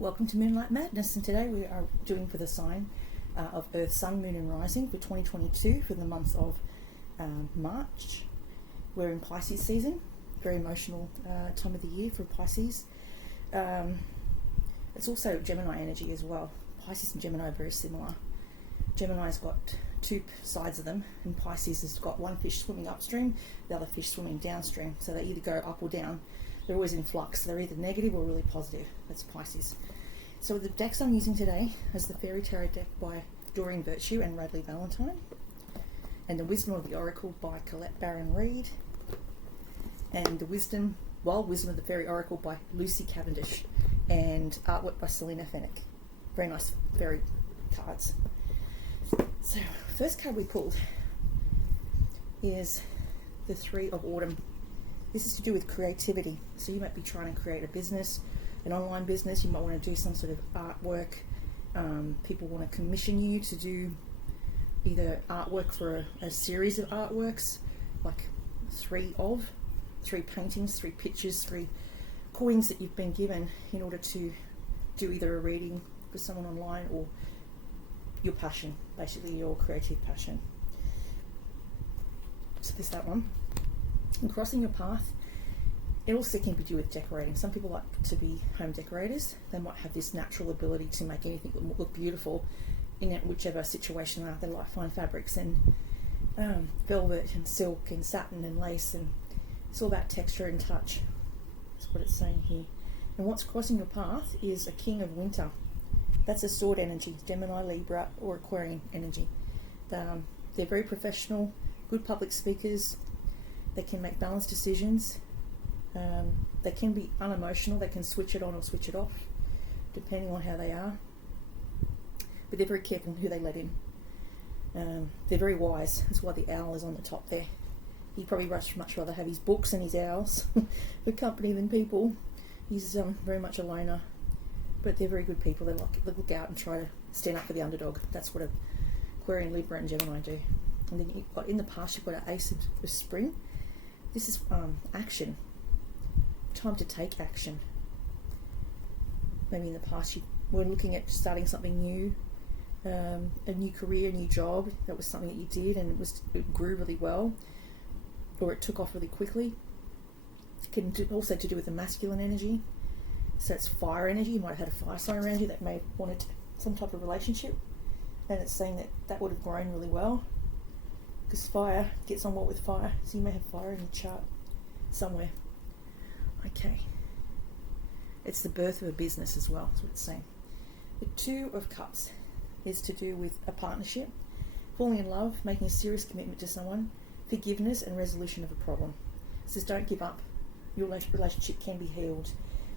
Welcome to Moonlight Madness, and today we are doing for the sign of Earth, Sun, Moon and Rising for 2022 for the month of March. We're in Pisces season, very emotional time of the year for Pisces. It's also Gemini energy as well. Pisces and Gemini are very similar. Gemini's got two sides of them, and Pisces has got one fish swimming upstream, the other fish swimming downstream, so they either go up or down. They're always in flux. They're either negative or really positive. That's Pisces. So the decks I'm using today is the Faery Tarot deck by Doreen and Radleigh Valentine, and the Wisdom of the Oracle by Colette-Baron-Reid, and the Wisdom of the Fairy Oracle by Lucy Cavendish, and artwork by Selina Fenech. Very nice fairy cards. So first card we pulled is the Three of Autumn. This is to do with creativity. So you might be trying to create a business, an online business. You might want to do some sort of artwork. People want to commission you to do either artwork for a series of artworks, like three paintings, 3 pictures, 3 coins that you've been given in order to do either a reading for someone online or your passion, basically your creative passion. So there's that one. And crossing your path, it also can be to do with decorating. Some people like to be home decorators. They might have this natural ability to make anything look beautiful in whichever situation they are. They like fine fabrics and velvet and silk and satin and lace, and it's all about texture and touch. That's what it's saying here. And what's crossing your path is a King of Winter. That's a sword energy, Gemini, Libra or Aquarian energy. They're very professional, good public speakers. They can make balanced decisions. They can be unemotional. They can switch it on or switch it off, depending on how they are. But they're very careful who they let in. They're very wise. That's why the owl is on the top there. He'd probably much rather have his books and his owls for company than people. He's very much a loner. But they're very good people. They look out and try to stand up for the underdog. That's what Aquarian, Libra and Gemini do. And then you've got, in the past, you've got an Ace of Spring. This is action. Time to take action. Maybe in the past you were looking at starting something new, a new career, a new job. That was something that you did and it grew really well, or it took off really quickly. It can also to do with the masculine energy. So it's fire energy. You might have had a fire sign around you that may have wanted some type of relationship, and it's saying that would have grown really well. Because fire gets on well with fire, so you may have fire in your chart somewhere. Okay. It's the birth of a business as well, that's what it's saying. The Two of Cups is to do with a partnership, falling in love, making a serious commitment to someone, forgiveness and resolution of a problem. It says don't give up. Your relationship can be healed.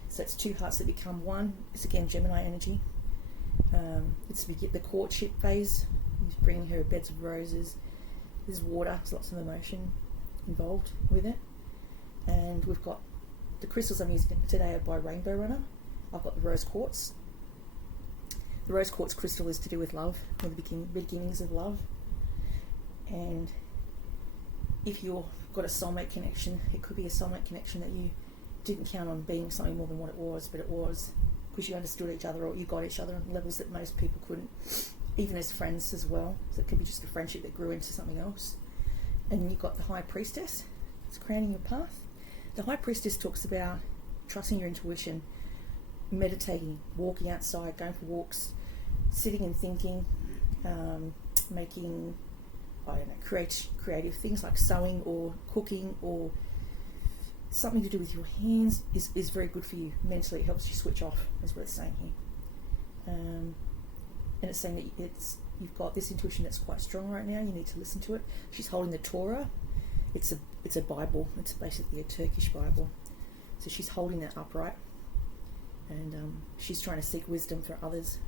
So it's 2 hearts that become one. It's again Gemini energy. It's the courtship phase. He's bringing her beds of roses. There's water, there's lots of emotion involved with it. And we've got the crystals I'm using today are by Rainbow Runner. I've got the rose quartz. The rose quartz crystal is to do with love, or the beginnings of love. And if you've got a soulmate connection, it could be a soulmate connection that you didn't count on being something more than what it was, but it was because you understood each other, or you got each other on levels that most people couldn't. Even as friends as well. So it could be just a friendship that grew into something else. And you've got the High Priestess. It's crowning your path. The High Priestess talks about trusting your intuition, meditating, walking outside, going for walks, sitting and thinking, making, creative things like sewing or cooking or something to do with your hands is very good for you mentally. It helps you switch off, is what it's saying here. And it's saying that you've got this intuition that's quite strong right now. You need to listen to it. She's holding the Torah. It's a Bible. It's basically a Turkish Bible. So she's holding that upright, and she's trying to seek wisdom for others.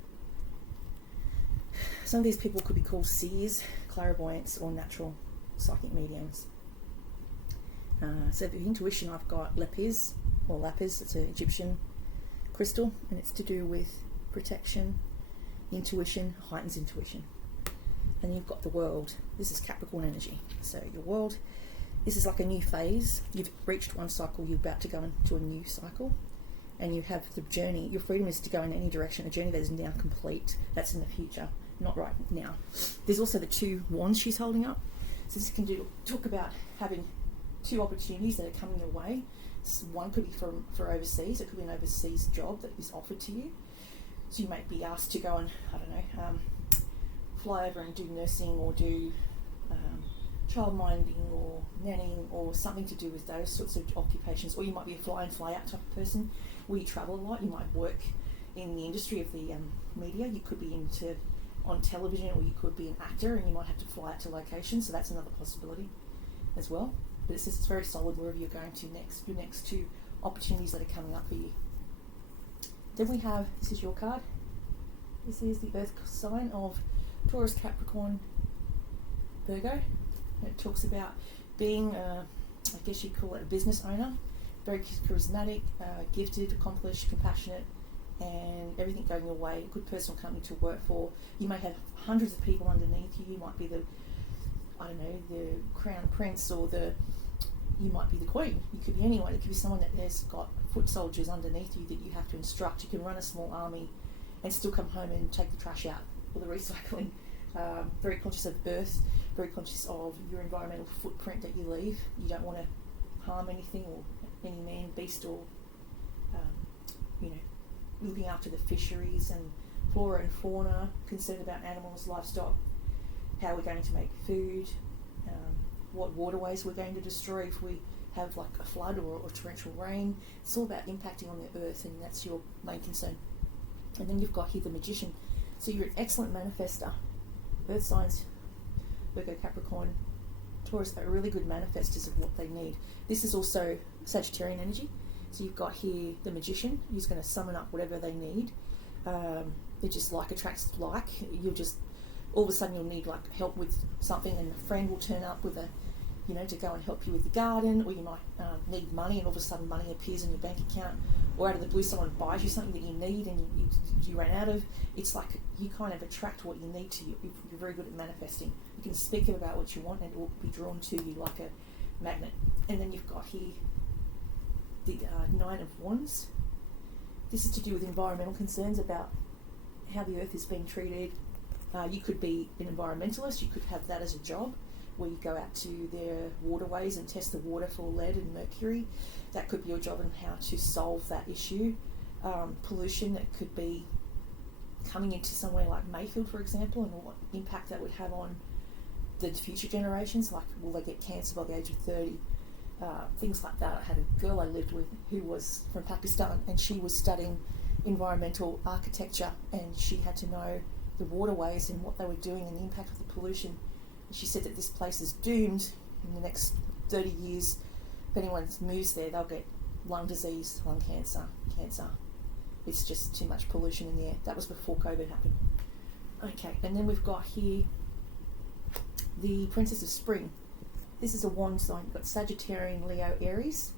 Some of these people could be called seers, clairvoyants, or natural psychic mediums. So for intuition, I've got lapis. It's an Egyptian crystal, and it's to do with protection. Intuition heightens intuition. And you've got the world. This is Capricorn energy. So your world, this is like a new phase. You've reached one cycle, you're about to go into a new cycle. and you have the journey. Your freedom is to go in any direction. A journey that is now complete. That's in the future, not right now. There's also the 2 wands she's holding up. So this can talk about having 2 opportunities that are coming your way. So one could be for overseas. It could be an overseas job that is offered to you. So you might be asked to go and, I don't know, fly over and do nursing or do child minding or nannying or something to do with those sorts of occupations. Or you might be a fly in, fly out type of person where you travel a lot. You might work in the industry of the media. You could be on television, or you could be an actor and you might have to fly out to locations. So that's another possibility as well. But it's very solid wherever you're going to next. Your next 2 opportunities that are coming up for you. Then we have, this is your card. This is the earth sign of Taurus, Capricorn, Virgo. It talks about being, I guess you'd call it a business owner, very charismatic, gifted, accomplished, compassionate, and everything going your way. A good personal company to work for. You may have hundreds of people underneath you. You might be the crown prince, or you might be the queen. You could be anyone. It could be someone that has got foot soldiers underneath you that you have to instruct. You can run a small army and still come home and take the trash out or the recycling. Very conscious of earth, very conscious of your environmental footprint that you leave. You don't want to harm anything or any man, beast, or looking after the fisheries and flora and fauna, concerned about animals, livestock, how we're going to make food, what waterways we're going to destroy if we have like a flood or torrential rain. It's all about impacting on the earth, and that's your main concern. And then you've got here the Magician. So you're an excellent manifester. Earth signs, Virgo, Capricorn, Taurus are really good manifestors of what they need. This is also Sagittarian energy. So you've got here the Magician who's going to summon up whatever they need. It just like attracts like. You'll just, all of a sudden you'll need like help with something, and a friend will turn up with to go and help you with the garden, or you might need money, and all of a sudden money appears in your bank account, or out of the blue someone buys you something that you need and you ran out of. It's like you kind of attract what you need to you. You're very good at manifesting. You can speak about what you want and it will be drawn to you like a magnet. And then you've got here the 9 of Wands. This is to do with environmental concerns about how the earth is being treated. You could be an environmentalist. You could have that as a job, where you go out to their waterways and test the water for lead and mercury. That could be your job, and how to solve that issue. Pollution that could be coming into somewhere like Mayfield, for example, and what impact that would have on the future generations, like will they get cancer by the age of 30, things like that. I had a girl I lived with who was from Pakistan, and she was studying environmental architecture, and she had to know the waterways and what they were doing and the impact of the pollution. She said that this place is doomed in the next 30 years. If anyone moves there, they'll get lung disease, lung cancer. It's just too much pollution in the air. That was before COVID happened. Okay, and then we've got here the Princess of Spring. This is a wand sign. You've got Sagittarian, Leo, Aries,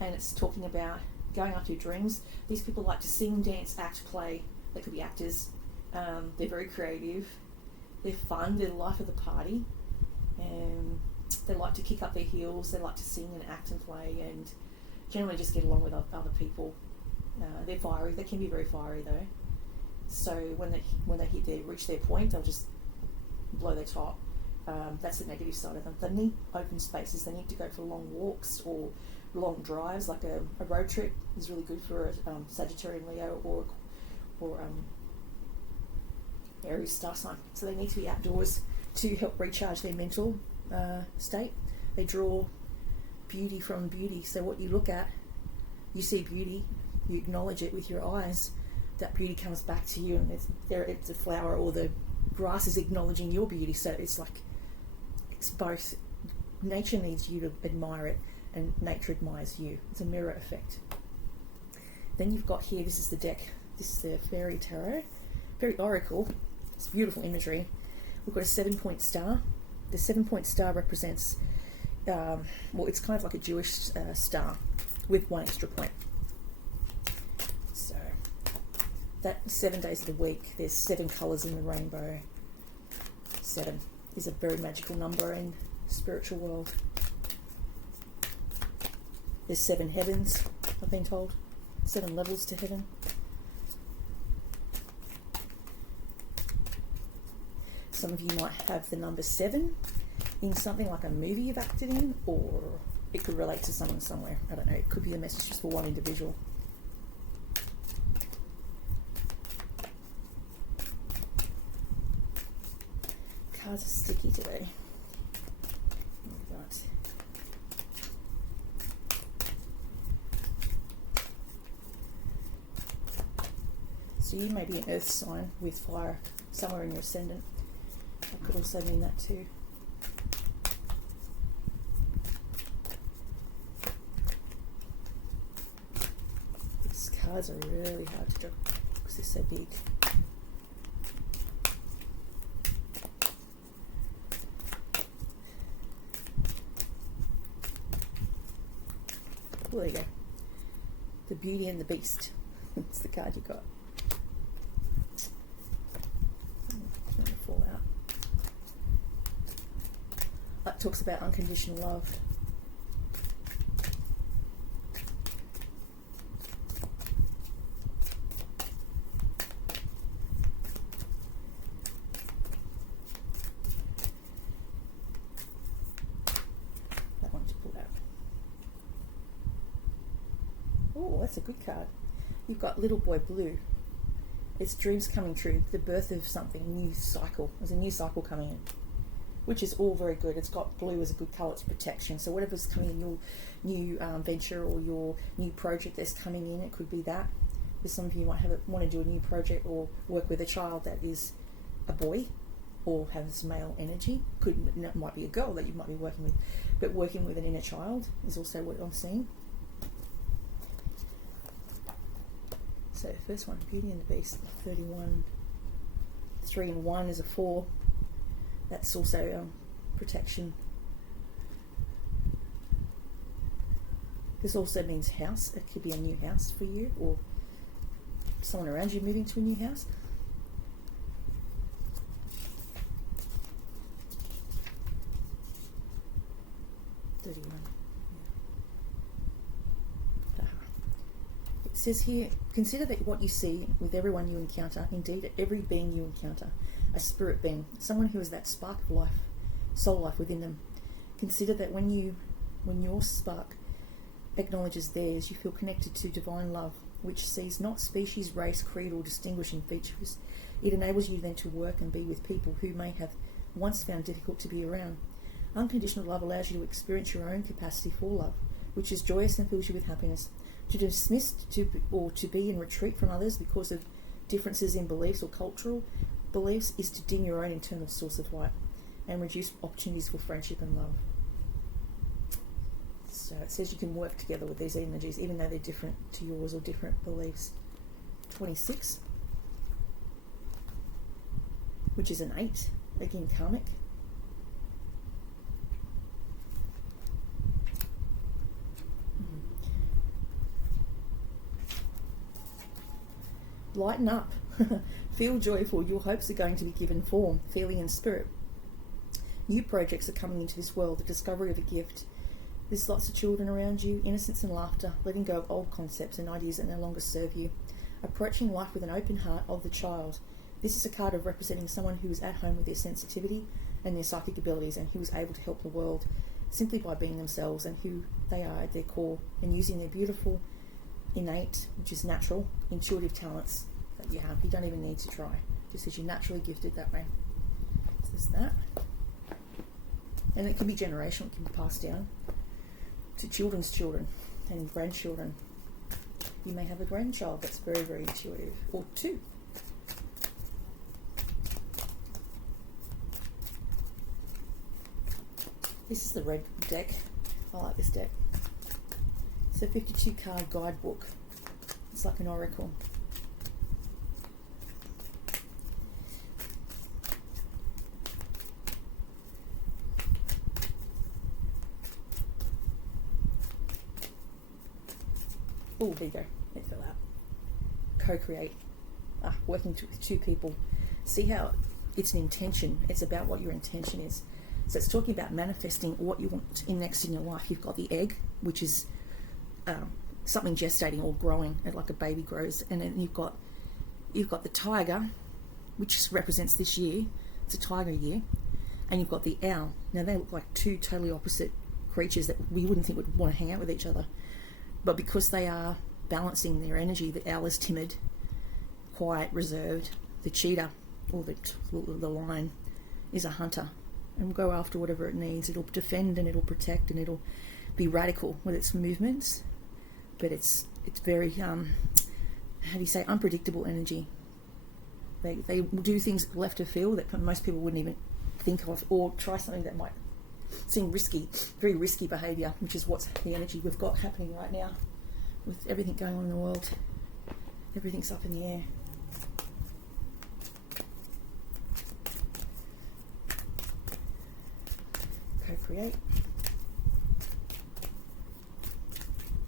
and it's talking about going after your dreams. These people like to sing, dance, act, play. They could be actors. They're very creative. They're fun. They're the life of the party, and they like to kick up their heels. They like to sing and act and play, and generally just get along with other people. They're fiery. They can be very fiery though. So when they reach their point, they'll just blow their top. That's the negative side of them. They need open spaces. They need to go for long walks or long drives. Like a road trip is really good for a Sagittarian, Leo, or Aries star sign. So they need to be outdoors to help recharge their mental state. They draw beauty from beauty. So what you look at, you see beauty, you acknowledge it with your eyes. That beauty comes back to you, and it's a flower, or the grass is acknowledging your beauty. So it's like, it's both. Nature needs you to admire it, and nature admires you. It's a mirror effect. Then you've got here, this is the deck. This is the Faery Tarot, Fairy Oracle. It's beautiful imagery. We've got a 7-point star. The 7-point star represents, it's kind of like a Jewish star with 1 extra point. So that 7 days of the week, there's 7 colours in the rainbow. 7 is a very magical number in the spiritual world. There's 7 heavens, I've been told. 7 levels to heaven. Some of you might have the number 7 in something like a movie you've acted in, or it could relate to someone somewhere. I don't know. It could be a message just for one individual. Cards are sticky today. Right. So you may be an earth sign with fire somewhere in your ascendant. That could also mean that too. These cards are really hard to draw because they're so big. Well, there you go. The Beauty and the Beast. That's the card you got. It's going to fall out. That talks about unconditional love. That one to pull out. Oh, that's a good card. You've got Little Boy Blue. It's dreams coming true, the birth of something, new cycle. There's a new cycle coming in, which is all very good. It's got blue as a good colour, it's protection. So whatever's coming in your new venture or your new project that's coming in, it could be that. Because some of you might want to do a new project or work with a child that is a boy or has male energy. Might be a girl that you might be working with, but working with an inner child is also what I'm seeing. So first one, Beauty and the Beast, 31. 3 and 1 is a 4. That's also protection. This also means house. It could be a new house for you or someone around you moving to a new house. It says here, consider that what you see with everyone you encounter, indeed every being you encounter, a spirit being, someone who has that spark of life, soul life within them. Consider that when your spark acknowledges theirs, you feel connected to divine love, which sees not species, race, creed, or distinguishing features. It enables you then to work and be with people who may have once found difficult to be around. Unconditional love allows you to experience your own capacity for love, which is joyous and fills you with happiness. To dismiss or to be in retreat from others because of differences in beliefs or cultural beliefs is to dim your own internal source of light and reduce opportunities for friendship and love. So it says you can work together with these energies even though they're different to yours or different beliefs. 26, which is an 8, again karmic. Lighten up. Feel joyful. Your hopes are going to be given form, feeling and spirit. New projects are coming into this world, the discovery of a gift. There's lots of children around you, innocence and laughter, letting go of old concepts and ideas that no longer serve you. Approaching life with an open heart of the child. This is a card of representing someone who is at home with their sensitivity and their psychic abilities and who is able to help the world simply by being themselves and who they are at their core and using their beautiful, innate, which is natural, intuitive talents that you have. You don't even need to try, just as you're naturally gifted that way. So there's that. And it can be generational, it can be passed down to children's children and grandchildren. You may have a grandchild that's very, very intuitive, or 2. This is the red deck. I like this deck. It's a 52 card guidebook. It's like an oracle. Oh, there you go. It fell out. Co-create. Working with 2 people. See how it's an intention. It's about what your intention is. So it's talking about manifesting what you want next in your life. You've got the egg, which is something gestating or growing, like a baby grows. And then you've got the tiger, which represents this year. It's a tiger year. And you've got the owl. Now they look like two totally opposite creatures that we wouldn't think would want to hang out with each other. But because they are balancing their energy, the owl is timid, quiet, reserved. The cheetah, or the lion, is a hunter and will go after whatever it needs. It'll defend and it'll protect and it'll be radical with its movements. But it's very, unpredictable energy. They will do things left of field that most people wouldn't even think of, or try something that might seem risky, very risky behaviour, which is what's the energy we've got happening right now with everything going on in the world. Everything's up in the air. Co-create.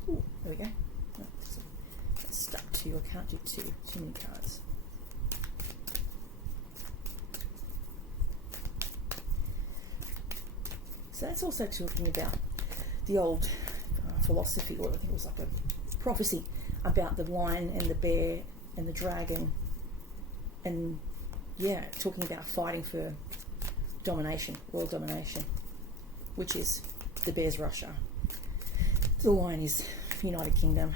Ooh, there we go. Oh, it's stuck to, I can't do too many cards. So that's also talking about the old philosophy, or I think it was like a prophecy about the lion and the bear and the dragon, and talking about fighting for domination, world domination, which is the bear's Russia, the lion is United Kingdom,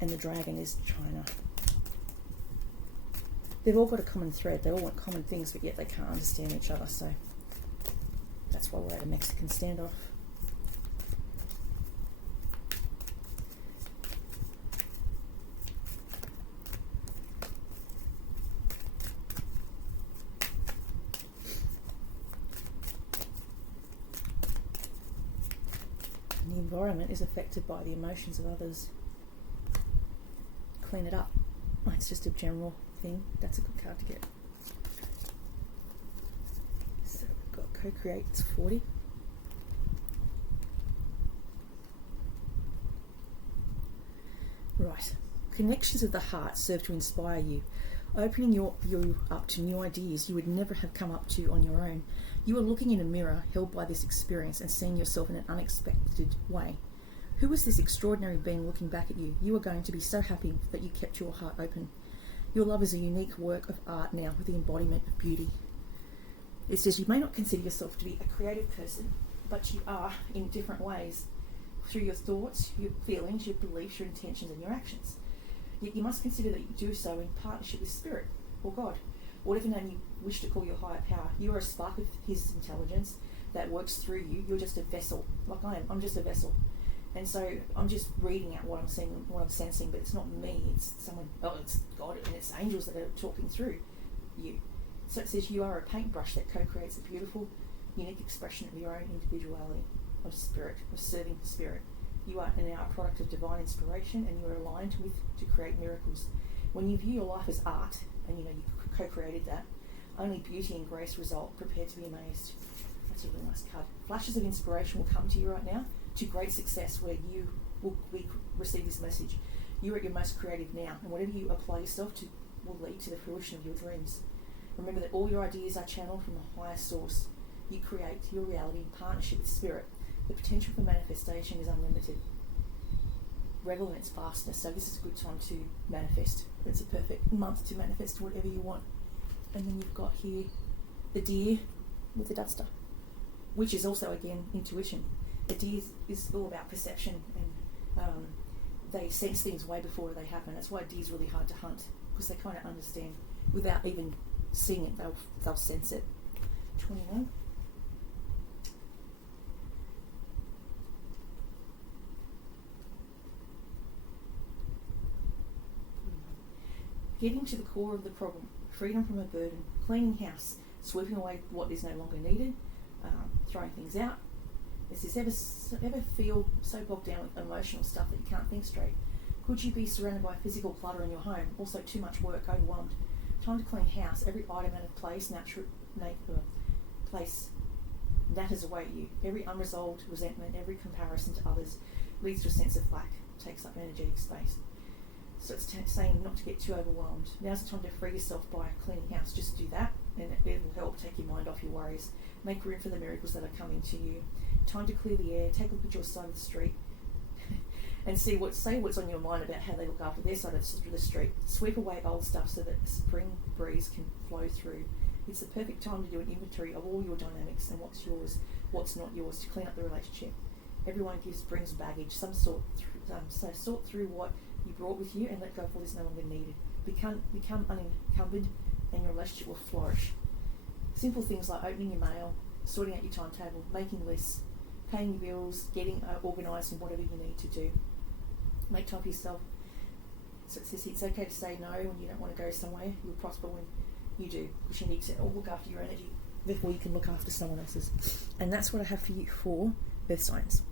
and the dragon is China. They've all got a common thread. They all want common things, but yet they can't understand each other. So that's why we're at a Mexican standoff. And the environment is affected by the emotions of others. Clean it up. Oh, it's just a general thing. That's a good card to get. So we've got co-create, it's 40. Right. Connections of the heart serve to inspire you, opening you up to new ideas you would never have come up to on your own. You are looking in a mirror held by this experience and seeing yourself in an unexpected way. Who is this extraordinary being looking back at you? You are going to be so happy that you kept your heart open. Your love is a unique work of art now with the embodiment of beauty. It says you may not consider yourself to be a creative person, but you are in different ways through your thoughts, your feelings, your beliefs, your intentions and your actions. Yet you must consider that you do so in partnership with Spirit or God, whatever name you wish to call your higher power. You are a spark of His intelligence that works through you. You're just a vessel, like I am. I'm just a vessel. And so I'm just reading out what I'm seeing, what I'm sensing, but it's not me, it's someone, it's God, and it's angels that are talking through you. So it says you are a paintbrush that co-creates a beautiful, unique expression of your own individuality, of spirit, of serving spirit. You are now a product of divine inspiration, and you are aligned with to create miracles. When you view your life as art, and you co-created that, only beauty and grace result. Prepare to be amazed. That's a really nice card. Flashes of inspiration will come to you right now, to great success, where you will receive this message. You are at your most creative now, and whatever you apply yourself to will lead to the fruition of your dreams. Remember that all your ideas are channeled from a higher source. You create your reality in partnership with Spirit. The potential for manifestation is unlimited. Revel in its vastness, so this is a good time to manifest. It's a perfect month to manifest whatever you want. And then you've got here the deer with the duster, which is also, again, intuition. A deer is all about perception, and they sense things way before they happen. That's why a deer's really hard to hunt, because they kind of understand without even seeing it. They'll sense it. 21. Getting to the core of the problem, freedom from a burden, cleaning house, sweeping away what is no longer needed, throwing things out. Is this ever feel so bogged down with emotional stuff that you can't think straight? Could you be surrounded by physical clutter in your home? Also too much work, overwhelmed. Time to clean house. Every item out of place, place natters away at you. Every unresolved resentment, every comparison to others leads to a sense of lack, takes up energetic space. So it's saying not to get too overwhelmed. Now's the time to free yourself by cleaning house. Just do that, and it will help take your mind off your worries. Make room for the miracles that are coming to you. Time to clear the air. Take a look at your side of the street. and say what's on your mind about how they look after their side of the street. Sweep away old stuff so that spring breeze can flow through. It's the perfect time to do an inventory of all your dynamics and what's yours, what's not yours, to clean up the relationship. Everyone brings baggage, some sort. So sort through what you brought with you and let go of what is no longer needed. Become unencumbered, and your relationship will flourish. Simple things like opening your mail, sorting out your timetable, making lists, paying your bills, getting organised in whatever you need to do. Make time for yourself. So it's okay to say no when you don't want to go somewhere. You'll prosper when you do, because you need to look after your energy before you can look after someone else's. And that's what I have for you for Earth Signs.